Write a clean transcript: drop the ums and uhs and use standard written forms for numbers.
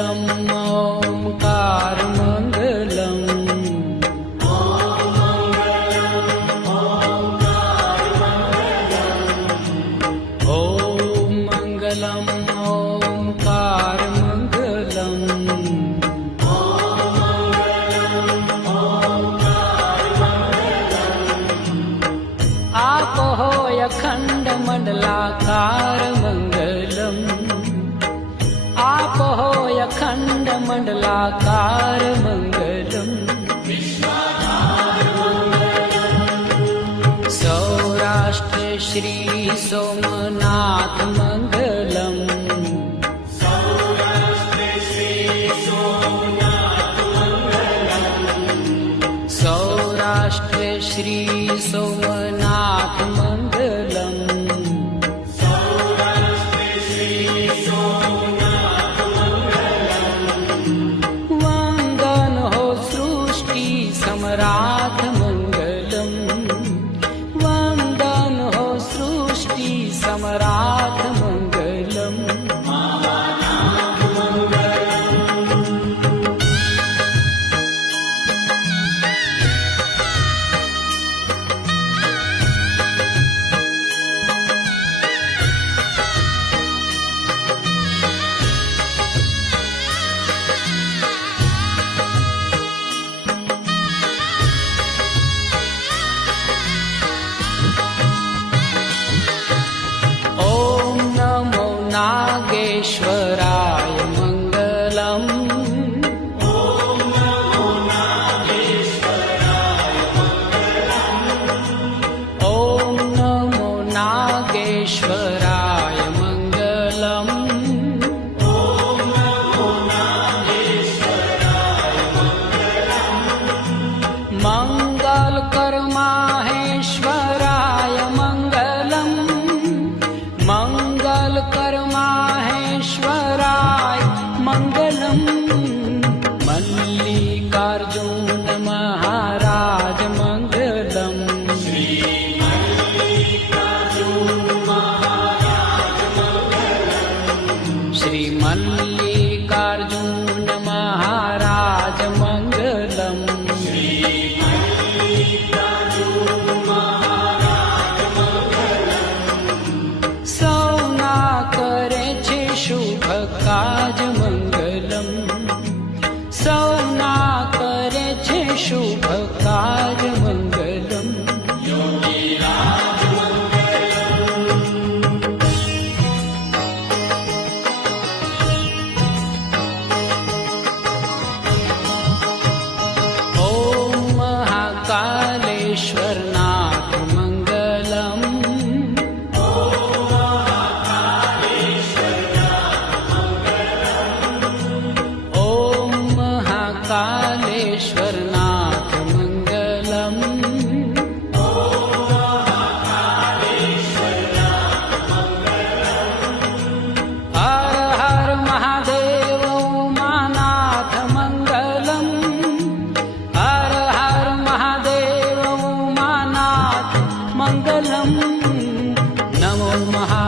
मङ्गलम् ओङ्कारमङ्गलम् ॐ मङ्गलम् ओङ्कारमङ्गलम् आपो अखण्डमण्डलाकारमङ्गलम् आपो अखण्डमण्डलाकारमङ्गलम् सौराष्ट्रे श्री सोमनाथ मङ्गलम् सौराष्ट्रे श्री सोमनाथ मङ्गलम् वन्दन हो सृष्टि सम्राट मङ्गलम् वन्दन हो सृष्टि सम्राट मङ्गलम् नागेश्वराय मङ्गलम् ॐ नमो नागेश्वराय मङ्गलम् मङ्गलकर माहेश्वराय मङ्गलम् मङ्गलकर माहेश्वराय मङ्गलम् मल्लिकार्जुन महाराज मङ्गलम् श्री मल्लिकार्जुन महाराज मङ्गलम् सौना करे छे शुभ काज मङ्गलम् सौना करे छे शुभ काज मङ्गलम् ॐ महाकालेश्वरनाथ मङ्गलम् कालेश्वरनाथ मङ्गलम् हर हर महादेव उमानाथ मङ्गलम् हर हर महादेव उमानाथ मङ्गलम् नमो महा